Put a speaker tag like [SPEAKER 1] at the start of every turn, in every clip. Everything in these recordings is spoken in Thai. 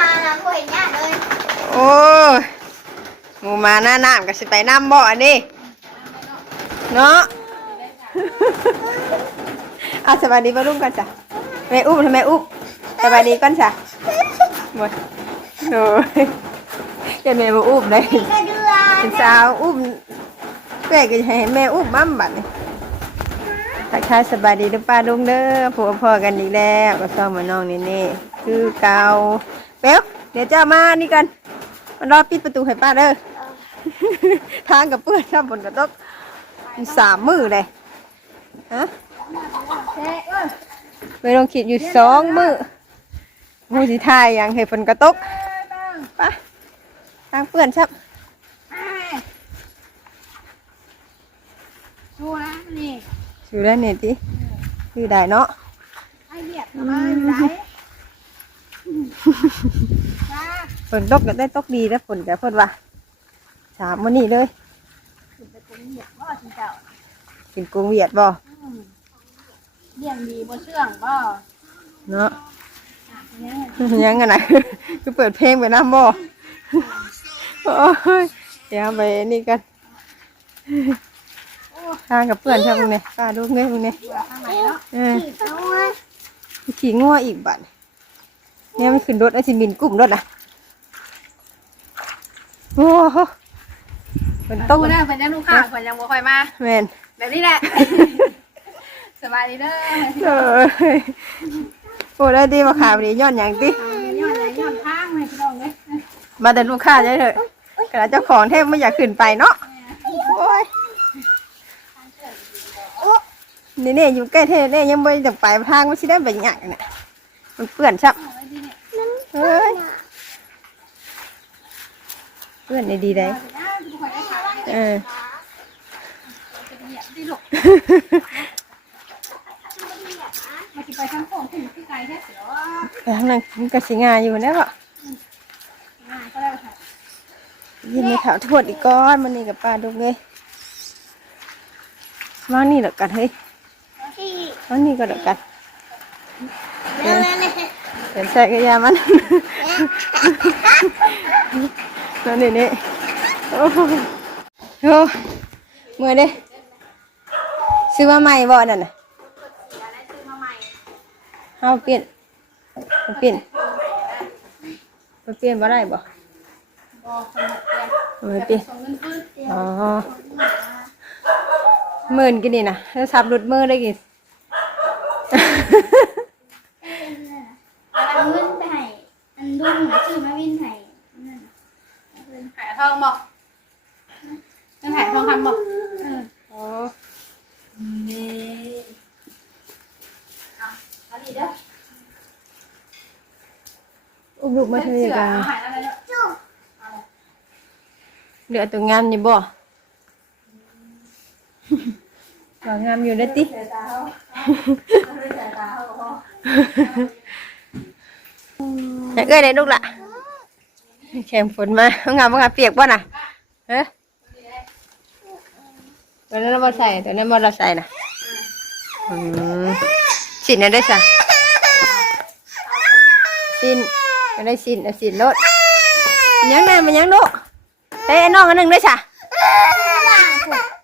[SPEAKER 1] มานะกูเห็นยากเลย
[SPEAKER 2] โอ้ยหมูมาหน้าน้ำก็สิไปน้ำบ่อันนี้เนาะอะสวัสดีป้าลุงกันจ้ะแม่อุ้มทำไมอุ้มสวัสดีก่อนจ้ะหมดโอ้ยเกิดแม่มาอุ้มเลย
[SPEAKER 1] กระเดือ
[SPEAKER 2] เป็นสาวอุ้มแม่ก็จะให้แม่อุ้มบ้ามบัดนี่ทักทายสบายดีเด้อป้าลุงเด้อผัวพ่อกันอีกแล้วก็ซ้อมมาน้องนี่นี่คือเก่า เป๊วเดี๋ยวจะมานี่กันมารอปิดประตูให้ป้าเด้อทางกับเปื้อนซ้ำฝนกระตกมีสามมือเลยฮะไปลองคิดอยู่สองมือมูสิทายหยังให้ฝนกระตกไปทางเปื้อนซับ
[SPEAKER 1] ชัวนี่
[SPEAKER 2] อยู่แล้วเนี่ยจิคือได้เนาะ
[SPEAKER 1] ไอเดียดมาไหน
[SPEAKER 2] ฝนตกก็ได้ตกดีแล้วฝนแต่ฝนว่าสามวันนี้เลย
[SPEAKER 1] ไปตรงนี้บ่ถึงเจ้า
[SPEAKER 2] กินกรุงเวียดบ่
[SPEAKER 1] เลี้ยงดีบ่เชื่องบ่
[SPEAKER 2] เนาะ
[SPEAKER 1] เนี่ย
[SPEAKER 2] ยังไงนะคือเปิดเพลงไปน้ำบ่โอ้ยเดี๋ยวไปนี่กันทางกับเพื่อนทำมึงเนี่ยป้าดูเนี่ยมึงเนี่ย
[SPEAKER 1] ข้างไหนเนาะ
[SPEAKER 2] เออ
[SPEAKER 1] เอาไว้
[SPEAKER 2] ขี่งัวอีกบัด เนี่ยมันขึ้นรถไอ้สิมินกลุ่มรถอะโอ้โหฝนต
[SPEAKER 1] ตู้
[SPEAKER 2] ก
[SPEAKER 1] นะเพิ่นยังลูกค้าเพิ่นยังบ่ค่อยมา
[SPEAKER 2] แมน
[SPEAKER 1] แบบนี้แหละ สบายดีเด้อ
[SPEAKER 2] เอ้ยโอ้แล้วดีมาขายวันนี้ย้อนอย่างติ
[SPEAKER 1] ย้อนย้อนทางให้พี่น้องเด้อ
[SPEAKER 2] มาแต่ลูกค้าใช่เถอะกระเจ้าของแทบไม่อยากขึ้นไปเนาะโอ้ยนี่เนี่ยอยู่ใกล้เทเนี่ยยังไม่จะไปทางมันสิได้ไปหยังเนี่ยมันเปื้อนชับ เฮ้ยเปื้อนได้ดีเลยเออ
[SPEAKER 1] ไปทางโค้งถึงที่ไกลแท้เสียว
[SPEAKER 2] ไปทางนั้นมันก็สิงาอยู่นะบ่
[SPEAKER 1] งาะ
[SPEAKER 2] ยินไม่ถวทวดอีกก้อนมันนี่กับป้าดุกเลยมานี่เดอกกันเฮ้ยมานี่ก็เดอกกันเออ เห็นใส่กระยามันนั่นนี่นี่โอ้โหโอ้เมื่อเด้ซื้อมาใหม่บ่นั่นน่ะเอาเปลี่ยนเปลี่ยนเปลี่ยนบ่ได้บ่
[SPEAKER 1] บอคนเอา
[SPEAKER 2] เปลี่ยน
[SPEAKER 1] ส่งเงินคืน
[SPEAKER 2] อ๋อหมื่นกินนี่นะถ้าสับหลุดมือได้กี่
[SPEAKER 1] เอาเงินไปให้อันดุ้งหาชื่อมาวินให้ หายทองบอกเงินหายทองคำบอกเออ
[SPEAKER 2] อ๋อ
[SPEAKER 1] นี่เอาเอาดีเด้อ
[SPEAKER 2] อุ้มลูกมาเถ
[SPEAKER 1] เสื
[SPEAKER 2] อะ
[SPEAKER 1] อ
[SPEAKER 2] กัน
[SPEAKER 1] เอาหายอะไรเด้อจุ๊บ
[SPEAKER 2] เหลือตัวงามอยู่บ่ว่างามอยู่ได้อติ
[SPEAKER 1] เสือตาเขาเสือตาเขาพอ
[SPEAKER 2] อยากเอ้ยได้ลูกละแข่งฝนมาเอางามบ่งามเปียกบ่น่ะเฮ้ยตัวนั้นเราบ่ใส่ตัวนั้นบ่เราใส่น่ะอืมสินน่ะได้ซะสินก็ได้สินเอาสินรถยังไงมันยังลูกเต้น้องอันหนึงได้ซะ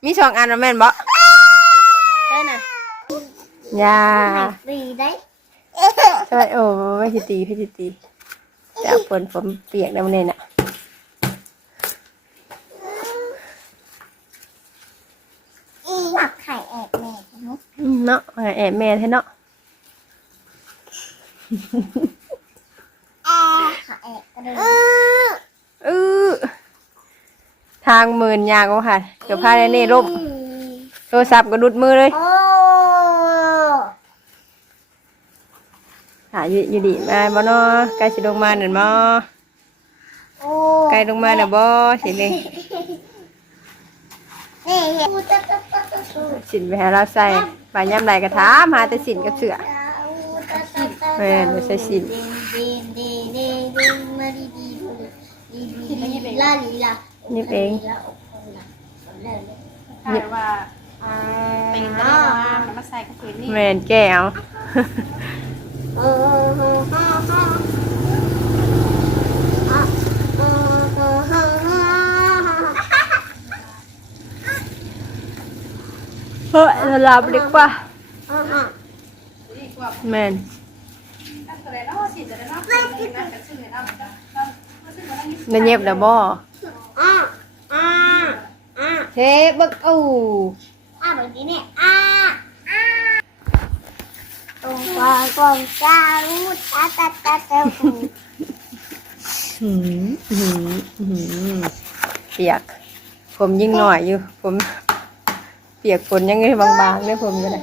[SPEAKER 2] มีสองอันว่าแม่นบ่ได้น่ะยา
[SPEAKER 1] ดีได้
[SPEAKER 2] ใช่โอ้ไม่จิตีไม่จิตี แต่เอาฝนฝนเปียกแล้วมันเนี่ยน่ะ
[SPEAKER 1] หมักไข่แอบแม่นุ๊ก
[SPEAKER 2] อืมเนาะเอาแอบแม่ให้เนาะ
[SPEAKER 1] แอบไข่แอบกระเด็น
[SPEAKER 2] อือทางหมื่นยากว่าค่ะเกือบพาได้นี่ร่มโทรศัพท์ก็ดุดมือเลย
[SPEAKER 1] โอ้
[SPEAKER 2] หาอยู่อยู่ดีมาบ่เนาะใกล้สิลงมานั่นบ่
[SPEAKER 1] โอ้
[SPEAKER 2] ใกล้ลงมาน่ะบ่สิเลย
[SPEAKER 1] นี่เห็นตุ๊ดตุ๊ดตุ๊ดตุ๊ด
[SPEAKER 2] สินไปหาเราใส่ไปย่ำใดก็ถามหาแต่สินกับเสือแม่นไม่ใช่สิ
[SPEAKER 1] ดิงดิงดิงดิงดิงมาดีดีดีดีดีลาลีลา
[SPEAKER 2] นี่เอง
[SPEAKER 1] ลาอกคนละคนละเลย
[SPEAKER 3] ใช่ว่าอ่าเป็นกระดาษมาใส่กระสุนนี่
[SPEAKER 2] แม่นแก้ว Thôi là làm đi
[SPEAKER 3] qua. Mền. Nó nhẹp đã bò. Thế bức ù À bởi tí nè ตรงกลางกลางจารูตาตาตาตา
[SPEAKER 2] หืมหืมหืมเปียก ผมยิ่งหน่อยอยู่ ผม เปียกฝนยังไงบางๆเนี่ยผมก็ได้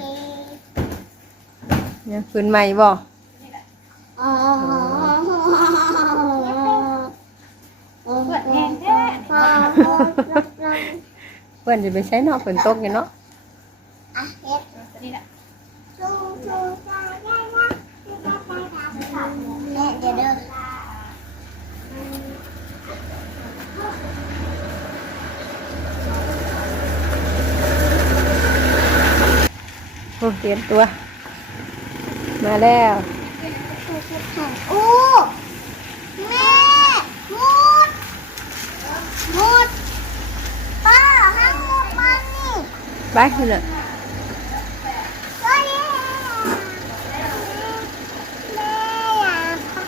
[SPEAKER 2] เนี่ยพื้นใหม่บ่
[SPEAKER 3] อ๋อ
[SPEAKER 1] เปิดแห้งแท้
[SPEAKER 2] เพื่อนจะไปใช้เนาะฝนตกอยู่เนาะ
[SPEAKER 1] นี้แหละ
[SPEAKER 3] เดี๋ยวเดิน
[SPEAKER 2] โอ้เตรียมตัว มาแล้ว
[SPEAKER 3] โอ้แม่มุดมุดป้าห้ามมุดมานี่
[SPEAKER 2] ไป
[SPEAKER 3] เนี่ย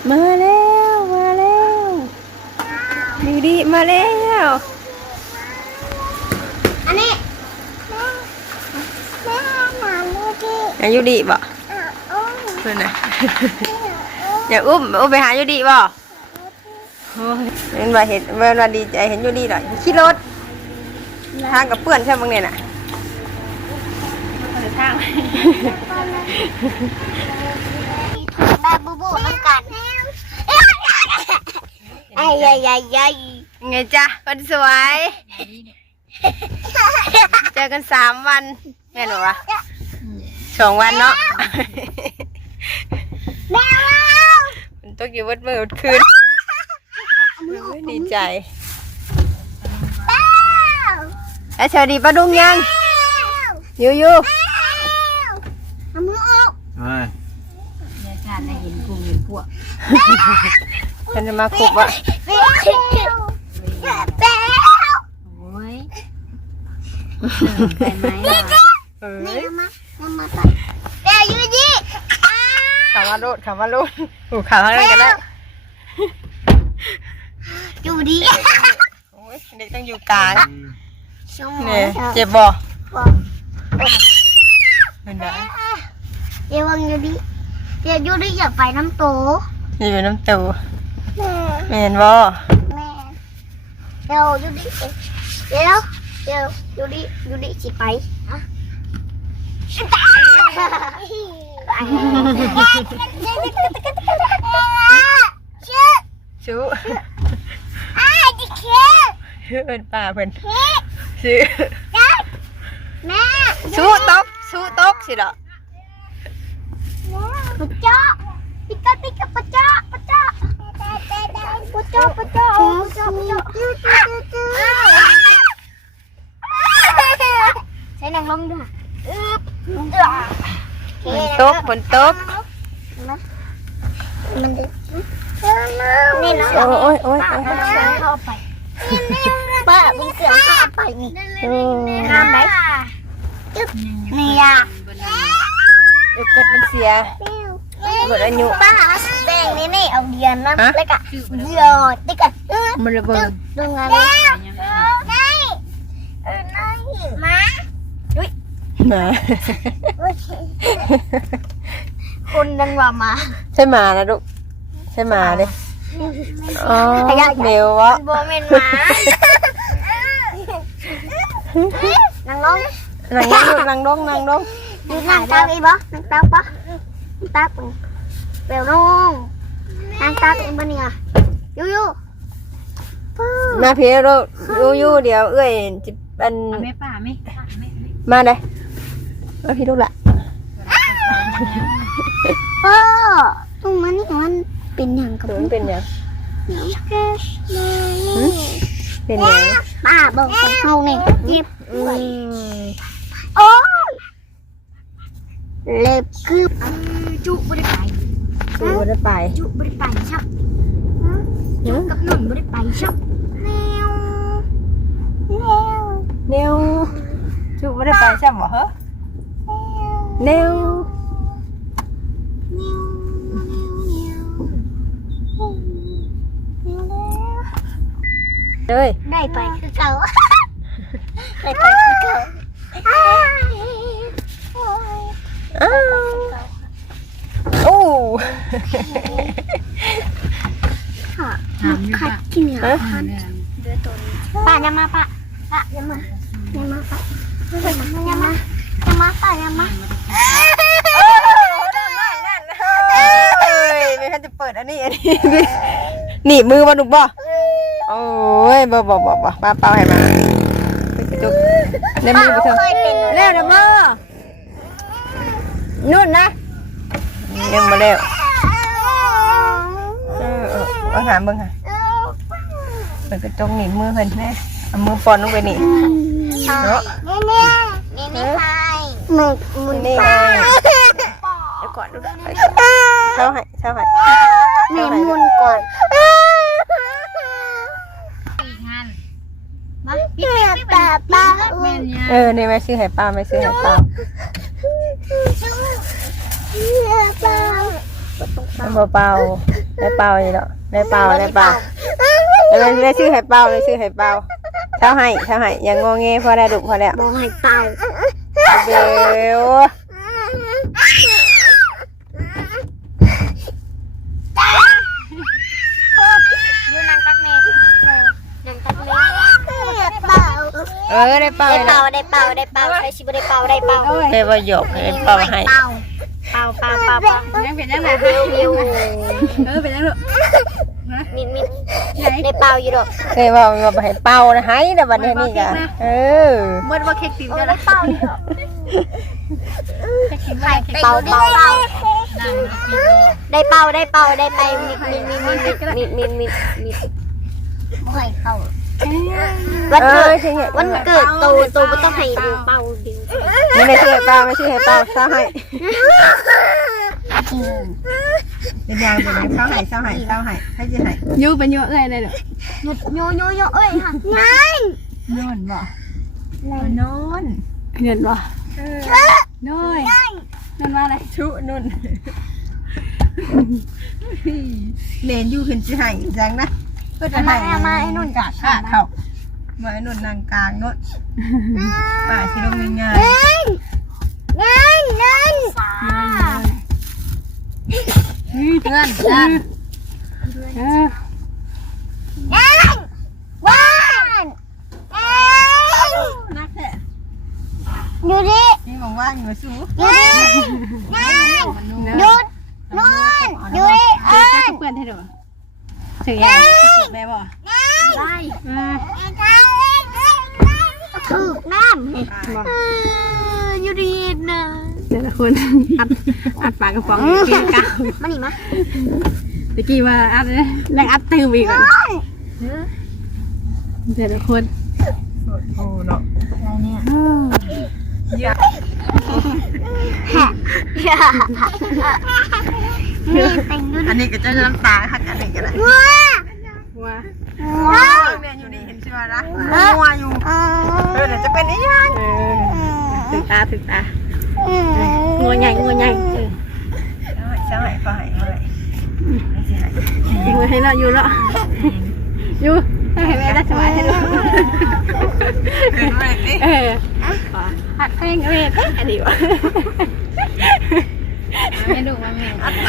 [SPEAKER 3] มา
[SPEAKER 2] แล้ว มาแล้ว ดีดีมาแล้ว
[SPEAKER 3] อันนี้แม่แม่หนาดูดิ
[SPEAKER 2] อายุดีบ่
[SPEAKER 3] อะโอ้ย
[SPEAKER 2] เพื่อนน่ะ
[SPEAKER 3] แม่โอ้ย
[SPEAKER 2] อย่าอุ้มอุ้มไปหาอยู่ดีบ่โอ้ยเห็นว่าเห็นเมื่อวันดีใจเห็นอยู่ดีหน่อยขี่รถทางกับเพื่อนใช่ไหมเนี่ยน่ะ
[SPEAKER 1] เปิดทาง
[SPEAKER 3] แม่บูบูน้ำกันไอ้ยัยยัยยัย
[SPEAKER 2] ไงจ๊ะคนสวย เจอกันสามวันแม่หนูวะ สองวันเนาะ
[SPEAKER 3] แม่ว้าว
[SPEAKER 2] มันต้องอยู่วัดมือวัดคืนโอ้ยดีใจ
[SPEAKER 3] ว้าว
[SPEAKER 2] แล้วสวัสดีป้าดุงยัง
[SPEAKER 3] ว้าว
[SPEAKER 2] ยูยู
[SPEAKER 3] เอามือออก
[SPEAKER 4] เฮ้ย
[SPEAKER 1] เนี่ยชาติได้เห็นกลุ่มเห็นพวก
[SPEAKER 2] ฉันจะมาคุบอะ
[SPEAKER 3] เบี้ยวเบี้ยวเบี้ยว
[SPEAKER 1] โอ้ยใช่ไหมล่ะ
[SPEAKER 2] เอ้
[SPEAKER 3] นี่
[SPEAKER 2] ย
[SPEAKER 3] มามามาไปเดี๋ยวอยู่ดิอ้า
[SPEAKER 2] ขามาโลดขามาโลดหูขาข้างในกันได้
[SPEAKER 3] อยู่ดิ
[SPEAKER 2] โอ้ยเด็กต้องอยู่กลาง
[SPEAKER 3] ชม
[SPEAKER 2] เนี่ยเจ็บบ่
[SPEAKER 3] บอก
[SPEAKER 2] เป็นไง
[SPEAKER 3] เดี๋ยววังอยู่ดิเดี๋ยวอยู่ดิอยากไปน้ำโต
[SPEAKER 2] นี่เป็นน้ำตู
[SPEAKER 3] แม่
[SPEAKER 2] ไม่เห็นบ่
[SPEAKER 3] แม่เดี๋ยวอยู่ดิเดี๋ยวเดี๋ยวอยู่ดิอยู่ดิสิไปอะ ชื่อ
[SPEAKER 2] ชู้
[SPEAKER 3] อ้ายดิเค
[SPEAKER 2] ชื่อเป็นป่าเพิ่นชื่อชูตกชูตกสิเหรอ
[SPEAKER 3] ปะจ๊ะปิกาปิกาปะจ๊ะปะจ๊ะปะจ๊ะปะจ๊ะปะจ๊ะปะจ๊ะใช้นางลงด้วย
[SPEAKER 2] ฝนตกฝนตก
[SPEAKER 3] มันดึกนี่นะ
[SPEAKER 2] โอ้ยโอ้ยโอ้ย
[SPEAKER 3] ป้าเสือเข้าไปป้าเป็นเสือเข้าไปนี่
[SPEAKER 2] โอ้ย
[SPEAKER 3] ห้ามไหมนี่อะ
[SPEAKER 2] เดี๋ยวเกิดมันเสียหมดอายุ
[SPEAKER 3] ป้าแบ่งนี่นี่เอาเดียนนะ
[SPEAKER 2] ฮะ
[SPEAKER 3] แล้วก็หยอดนี่ก็เออ
[SPEAKER 2] มันระเบิด
[SPEAKER 3] ดูงานแล้วนายเออนายมา
[SPEAKER 2] ห มา
[SPEAKER 3] คนดังว่ามา
[SPEAKER 2] ใช่หมานะลูกใช่หมาเด้อ๋อเบลวะ
[SPEAKER 3] โบเมนหมานั่งลง
[SPEAKER 2] นางยังลูกนางดงนางดง
[SPEAKER 3] ดูนั่งตาอีบ่นั่งตาปะนั่งตาปะเบลลงนั่งตาอีบ่เนี่ยยูยู
[SPEAKER 2] มาเพียรยูยูเดี๋ยวเอ้ยจะเป็น
[SPEAKER 1] เอาแม่ป่าไหมแม่
[SPEAKER 2] มาเลย มาพี่ลูกละ
[SPEAKER 3] พ่อตรงมันนี่มันเป็นอย่างกับ
[SPEAKER 2] มันเป็นยังเป็นยัง
[SPEAKER 3] ป้าบอกของเขาเนี่ยยิบ
[SPEAKER 2] อืม
[SPEAKER 3] โอ้ยเล็บคือจุบริไป
[SPEAKER 2] ดูบ่ได้ไป
[SPEAKER 3] จุบริไปชักจุกับหนุ่มบริไปชักแนวแนว
[SPEAKER 2] เนียวจูบ่ได้ไปใช่ไหมเหรอ
[SPEAKER 3] แแน
[SPEAKER 2] วเลย
[SPEAKER 3] ได้ไปคือเก่าได้ไปคือเก่า
[SPEAKER 2] อ้าวโอ้
[SPEAKER 3] ขัดกินเหรอ
[SPEAKER 2] ฮะ
[SPEAKER 3] ป้าอย่ามาป้าป้าอย่ามาอย่ามาป้าอย่ามาอย่ามาอย่ามาป้าอย่ามา
[SPEAKER 2] เอ้ยไม่ทันจะเปิดอันนี้อันนี้หนีบมือมาดุกบ่โอ้ยบ่บ่บ่บ่ป้าเป่าให้มาไปกระจุกในมือไปเถอะ
[SPEAKER 3] เคยเป็น
[SPEAKER 2] แล้วเด้อมือนุ่นนะยังมาแล้วเออเออเอาหาเบิ่งค่ะเปิดกระจกหนีบมือเพิ่นแน่เอามือปอนลงไปนี่
[SPEAKER 3] เนาะเนี่ยเนี่ยเนี่ยใคร มึงมึง
[SPEAKER 2] นี่ไป้าเดี๋ยวก่อนดูนะเช้าให้เช้าให้
[SPEAKER 3] แม่มุนก่อนมาพี่แม่ป้าป้า
[SPEAKER 2] เออนี่แม่ซื้อให้ป้าแม่ซื้อให้ป้าเปล่าๆได้เปล่าอีกแล้วได้เปล่าได้เปล่าแล้วมันได้ชื่อไข่เปล่าได้ชื่อไข่เปล่าเช้าให้เช้าให้อย่างงอแงพอได้ดุพอแล้ว
[SPEAKER 3] บอกให้เต่า
[SPEAKER 2] เบล
[SPEAKER 3] อยู่นั่งตักแม่นั่งตักแม่เป่า
[SPEAKER 2] เออได้เปล่า
[SPEAKER 3] ได้
[SPEAKER 2] เลย
[SPEAKER 3] เป่า
[SPEAKER 2] นะ
[SPEAKER 3] ได้เป่าได้เป่าใช้ชิบได้เป่าได้เป่า
[SPEAKER 2] ได้ประโยคให้เปล่าให้
[SPEAKER 3] เป่าเป่าเป่าเป่าเป่า
[SPEAKER 1] ยังเป็นยังไง
[SPEAKER 3] วิววิว
[SPEAKER 1] เออเป็นยังไง
[SPEAKER 3] มินมินได้เป่าอยู่ดอก
[SPEAKER 2] ได้ว่าว่าให้เปล่านะให้แต่วันนี้นี่กะเออ
[SPEAKER 1] เมื่อว่าเค้กติมจะได้
[SPEAKER 3] เป่าไข่ เป่าเป่าได้เป่าได้เป่าได้ไปมีมีมีมีมีมีมีมีมอยเข้าวัน
[SPEAKER 2] เกิ
[SPEAKER 3] ดวันเกิดโตโตไม่ต้องให้ดูเป่าดิ
[SPEAKER 2] ไม่ไม่ใช่เป่าไม่ใช่เป่าเศร้าให้เดียาวเป็นเศร้าให้เศร้าให้เศร้าให้ให้จีให้
[SPEAKER 1] ยูเป็นยูอะไเลยเด้อ
[SPEAKER 3] ยูยูยูเอ้ยค่ะนาย
[SPEAKER 1] นอนบ่
[SPEAKER 2] นอน
[SPEAKER 1] เงินบ่ น้อยนอนมาอะไร
[SPEAKER 2] ชุนุ่นเนนอยู่ขึ้นสิให้จังนะเพื่อจะให้มาไอ้นุ่นกาดขาดเท่ามาไอ้นุ่นนางกลางนุ่นป่าชิลงง่าย
[SPEAKER 3] นั่นนั่น
[SPEAKER 1] เพื่อนจ้าเออ
[SPEAKER 3] นั่นว้านนั่น
[SPEAKER 1] นักแท้
[SPEAKER 3] ดูดิ
[SPEAKER 2] ๆนี่มอง ว่าอยู่มาสู้
[SPEAKER 3] นั่นนั่นหยุดนู่นหยุด
[SPEAKER 1] เจ๊
[SPEAKER 3] เอ้
[SPEAKER 1] จะ
[SPEAKER 3] ย
[SPEAKER 1] เพื่อนให้ดูถือยังได้บ่
[SPEAKER 3] ได้
[SPEAKER 1] เออ
[SPEAKER 3] ถูกน้ำอยู่ดีนะ
[SPEAKER 1] แต่ละคนอัดอัดปากกระป๋องกินกาว
[SPEAKER 3] มาหนิมา
[SPEAKER 1] ตะกี้ว่าอัดเลยแรงอัดตื่มอีกอะแต่ละคน
[SPEAKER 2] โอ้เนาะ
[SPEAKER 3] นี่ นี่เป็น
[SPEAKER 2] อันนี้ก็จะน้ำตาค่ะกันเองกันเลย
[SPEAKER 3] วั
[SPEAKER 1] ววั
[SPEAKER 3] ววั
[SPEAKER 2] วนี่ยอยู่ดีเห็นเชื่อนะวัวอยู่เออเดี๋ยวจะเป็นนิยา
[SPEAKER 1] งถึงตาถึงตางัวใหญ่งัวใหญ่
[SPEAKER 2] ใช่ไหมไปไงั
[SPEAKER 1] วให้เราอยู่แล้วอยู่ ให้แม่ได้สบายให้เรา
[SPEAKER 2] คืนเมื่อไหร่สิ
[SPEAKER 1] เออหัดเพลงเออเพลงอันนี้วะไม่ดูมาแม่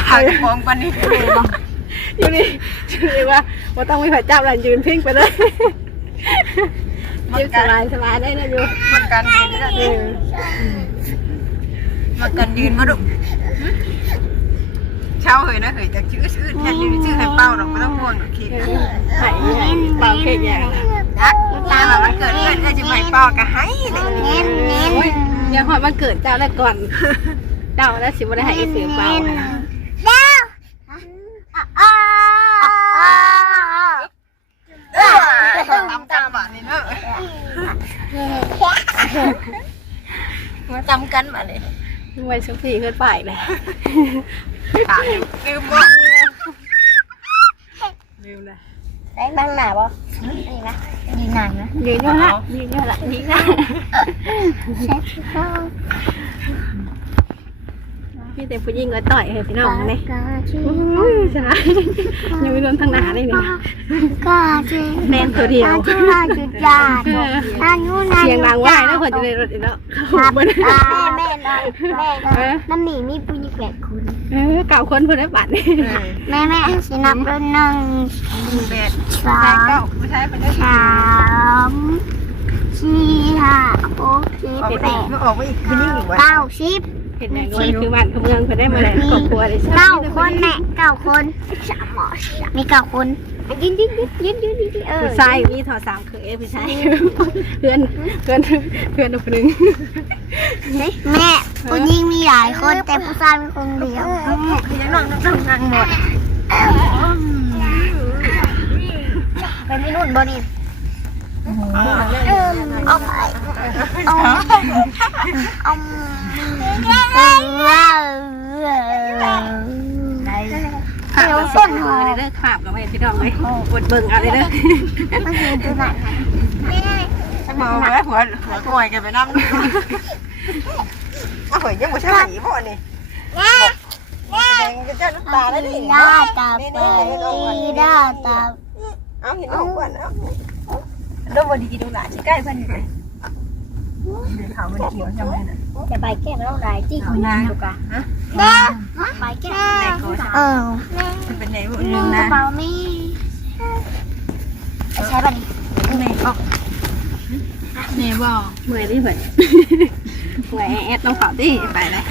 [SPEAKER 2] ทางฟองปันนี้
[SPEAKER 1] อยู่นี่อยู่นี่ว่าว่าต้องมีผัดจับหลังยืนพิงไปเลยยืนสบายสบายได้นะอยู่
[SPEAKER 2] มันกันยืนแล้ว
[SPEAKER 1] เออ
[SPEAKER 2] มันกันยืนมาดุ เช้าเหยนะเหยจากชื่อชื่อแค่ยืนชื่อให้เป้าหรอกไม่ต้องห่วงหรอกคิด
[SPEAKER 1] ไข่เป่าเค้กอย่าง
[SPEAKER 2] นะตาแบบมันเกิดเรื่องจะไปเป้าก็ให้เลย
[SPEAKER 3] เน้นเน้น
[SPEAKER 1] โอ้ยเดี๋ยวหอดมาเกิดเจ้าแล้วก่อนเจ้าแล้วสิบ่ได้ให้เสือเป่าให้
[SPEAKER 3] เด้วอ้า
[SPEAKER 2] ตำกันบ้านนี่เนอะมาตำกันบ้านนี่
[SPEAKER 1] ไว้สุพีขึ้นไปเลย
[SPEAKER 2] ถาม ลืมบ่
[SPEAKER 1] ลืมเลย
[SPEAKER 3] ได้บ้างหนาบ่นี่นะดีหนานะ
[SPEAKER 1] ยืนอยู่ละยืนอยู่ละยืนละ
[SPEAKER 2] มีแต่ผู้หญิงก็ต่อยเฮ้ยพี่น้องนี่ยใช่ยังไม่รวมทางหนาเลยเนี่ย
[SPEAKER 3] กาจี
[SPEAKER 2] แนนตัวเดียว
[SPEAKER 3] กาจีมาจุดา
[SPEAKER 2] เสียงดังว่ายแล้วคนจะในรถอีกแล้ว
[SPEAKER 3] แม่แม่นอนแม่นอนน้ำหนีมีผู้หญิงแปดคน
[SPEAKER 2] เออเก่าคนคนได้บัตรนี่
[SPEAKER 3] แม่แม่สินับเริ่มหนึ่ง
[SPEAKER 2] แปด
[SPEAKER 3] สา
[SPEAKER 2] ใช่
[SPEAKER 3] ม
[SPEAKER 2] เก้าไม่ใช่เป็นได้
[SPEAKER 3] สามสี่ห้าหกเจ็ด
[SPEAKER 2] ออก
[SPEAKER 3] แป
[SPEAKER 2] ไปอีก
[SPEAKER 3] ด
[SPEAKER 2] ก็ออกไปอีกคือยิ่งอีกวะ
[SPEAKER 3] เก้าสิบ
[SPEAKER 2] เห็นไหมว่าคือบ้านคือเมืองคือได้มาแล้วครอบครัวเลยใช่ไหม
[SPEAKER 3] เก้าคนแม่เก้าคนสามหมอมีเก้าคน ยืนยืนยืนยืนยืนยืนเออ
[SPEAKER 2] ผู้ชายมีถอดสามเคยผู้ชายเพื่อนเพื่อนเพื่อนคนหนึ่ง
[SPEAKER 3] แม่ผู้หญิงมีหลายคนแต่ผู้ชายมีคนเดียว
[SPEAKER 2] ยังนั่งนั่งนั่งหมด
[SPEAKER 3] เป็นไม่นุ่นบอดี้เอาไปเอาเอา ว้าว
[SPEAKER 2] ขาบกับส้นหัวเลยเด้อขาบกับแม่พี่น้องเลยปวดเบิ่งอะไรเด้อ
[SPEAKER 3] มันคือตัวไหน
[SPEAKER 2] มองไปหัวหัวก่อยกันไปน้ำโอ้ยยังไม่ใช่หนีบ่นี่แดงจะเจ้าน้ำตาแล้วนี่
[SPEAKER 3] ดาตาเปิดาตา
[SPEAKER 2] เอาเห็นน้องก่อนเอาดูบดีดูหลานใกล้เพื่อน อยู่เลยขาวมันเขียวจังเลยนะ
[SPEAKER 3] แต่ใบแก้มเราหลายจี้
[SPEAKER 2] เอานางดูกะฮะ
[SPEAKER 3] แม่ใบแก้มเออ
[SPEAKER 2] มันเป็นไงบุญ
[SPEAKER 3] นึงก
[SPEAKER 2] นะ
[SPEAKER 3] ระเป๋ามีใช้บัตร
[SPEAKER 2] แม่บอกแม่บอกเมื่อยดิเพื่อนเมื่อยแอดต้องขอดิไปเลย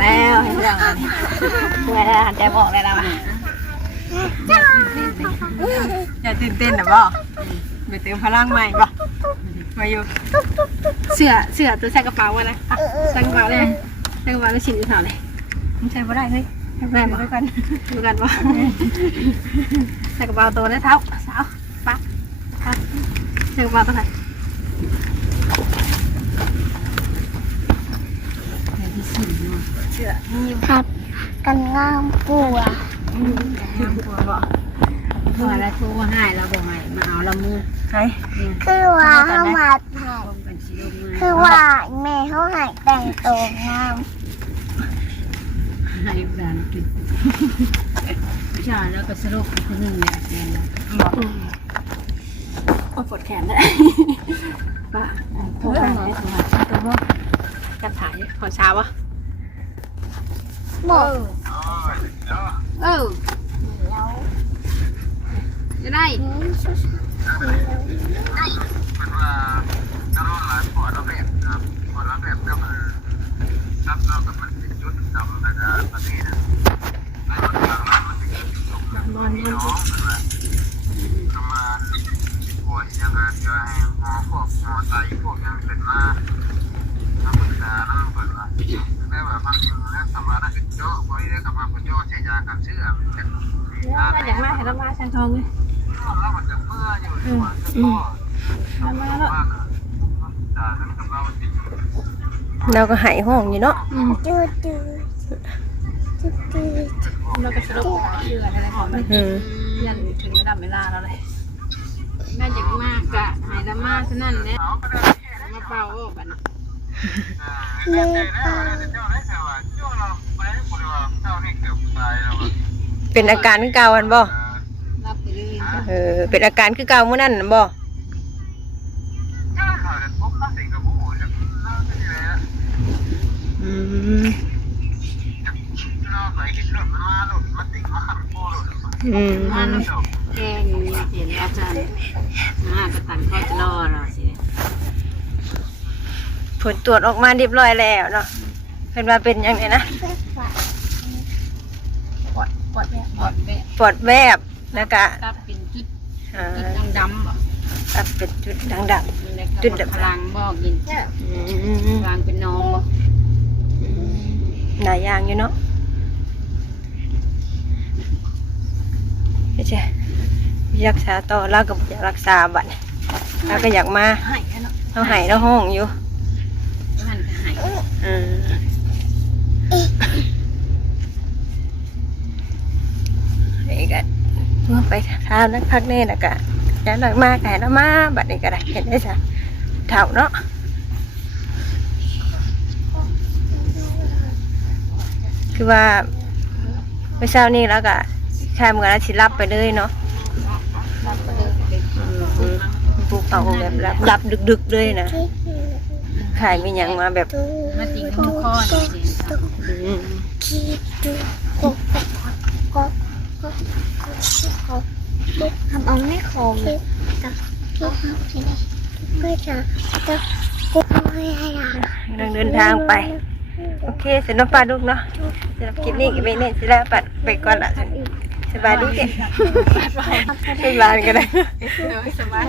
[SPEAKER 2] แล้วเห็นยังเมื่อยแล้วจะบอกเลยเราอย่าตื่นเต้นนะบ่ ไปเติมพลังใหม่บ่มาอยู่เสื้อเสื้อตัวใส่กระเป๋าวะนะใส่กระเป๋าเลยใส่กระเป๋าแล้วชิ้นที่เท่าเลยใส่บ่ได้เฮ้ยใส่บ่ได้บ่ด้วยกันดูกันบ่ใส่กระเป๋าตัวได้เท้าสาวปั๊บปั๊บใส่กระเป๋าตัวไหนเสื้อนี่อยู่
[SPEAKER 3] ครับกันงามปัว
[SPEAKER 2] น้ำกลัวบ่
[SPEAKER 1] พอแล้วทุกว่าให้เราบอกให้มาเอาละมือ
[SPEAKER 2] ใคร
[SPEAKER 3] คือว่าเขามาถ่าย
[SPEAKER 1] ร่วมกันชิลมือ
[SPEAKER 3] คือว่าแม่เขาหายแต่งตัวงาม
[SPEAKER 1] ให้แฟนกินผู้ชายแล้วก็สรุปคนหนึ่งเนี่ยแฟน
[SPEAKER 2] บอกโอ้ปวดแขนเลยป้าโทรหาโทรหาตัวบ่จับถ่ายขอเช้าวะ
[SPEAKER 3] บอก
[SPEAKER 1] เออ
[SPEAKER 3] แล้ว
[SPEAKER 1] จะได้
[SPEAKER 5] มันว่าถ้าเราหลายปอดแล้วแบบครับปอดแล้วแบบก็คือซับเล่ากับมันเป็นจุดดำแต่ละประเทศนะในรถหลังนั้นมันเป็นจุดตกแบบพี่น้องมันว่าประมาณปวยังไงจะให้หมอพวกหมอไตพวกยังเป็นมาทำปรึกษาแล้วมันเปิดว่าได้แบบบางทีนะสมาร์ทโจ้บริเวณกับมาคุโจ้ใช้ยากันเชื่อเป็น
[SPEAKER 2] มาอย่างมาเห็นแล้วมาชันทองเลย
[SPEAKER 5] เราจริง
[SPEAKER 2] เราก็หายห้องอยู่เนาะ
[SPEAKER 3] จืดจืดจืดจืด
[SPEAKER 2] เราก็สรุปเชื่ออะไรของมันอืมเพื่อนถึงเวลาเวลาแล้วเลย
[SPEAKER 1] น่าจะมากกะหายละมากเท่านั้นแหละมาเป่าออกกัน
[SPEAKER 3] เล็ก
[SPEAKER 2] เป็นอาการคือเก่าอันบ่
[SPEAKER 1] รับไป เลย
[SPEAKER 2] เออ เป็นอาการคือเก่าเมื่อนั้นน่ะบ่อืมอืม
[SPEAKER 1] มันแค่นี้เห็นอาจารย์มากระตันเขาจะรอเราสิ
[SPEAKER 2] ผลตรวจออกมาเรียบร้อยแล้วเนาะเพิ่นว่าเป็นยังไงนะ
[SPEAKER 1] ปอดปอดแบบปอดแบบ
[SPEAKER 2] ปวดแบบแล้วก็
[SPEAKER 1] ตับเป็นจุด
[SPEAKER 2] อ่า
[SPEAKER 1] จุดดำๆบ่
[SPEAKER 2] ตับเป็นจุดดัง
[SPEAKER 1] จุดดำพลังบอกยิน
[SPEAKER 2] ๆอืม
[SPEAKER 1] พลังเป็นน้องบ่
[SPEAKER 2] หลายอย่างอยู่เนาะเฮ้ยเจ้รักษาต่อเราก็อยากรักษาบัดนี้เราก็อยากมา
[SPEAKER 1] หายแล้วเนาะ
[SPEAKER 2] เราหายเราห้องอยู่
[SPEAKER 1] มันก็หาย
[SPEAKER 2] อืมนี่ก็ เมื่อไปทานนักพักแน่นะกะอยากหลักมากแห่ละมาบัดนี้ก็ได้เห็นได้จ้ะเท่าเนาะคือว่าเมื่อเช้านี้แล้วก็ชายเหมือนสิรับไปเลยเนาะ
[SPEAKER 1] รับไปเลย
[SPEAKER 2] อืมปลูกเอาแบบรับรับดึกๆเลยนะขายไม่ยังมาแบบ
[SPEAKER 4] มาติงกับมุกคอนจริง
[SPEAKER 3] ทำเอาไม่คงก็จะจะกูไม่ให้อะ
[SPEAKER 2] กำลังเดินทางไป โอเคสำหรับปลาลูกเนาะสำหรับคลิปนี้ก็ไปเนี่ยสิแล้วปัดไปก่อนละสบายดีเด็กสบายกันเลย
[SPEAKER 4] ๆเดี๋ยสบาย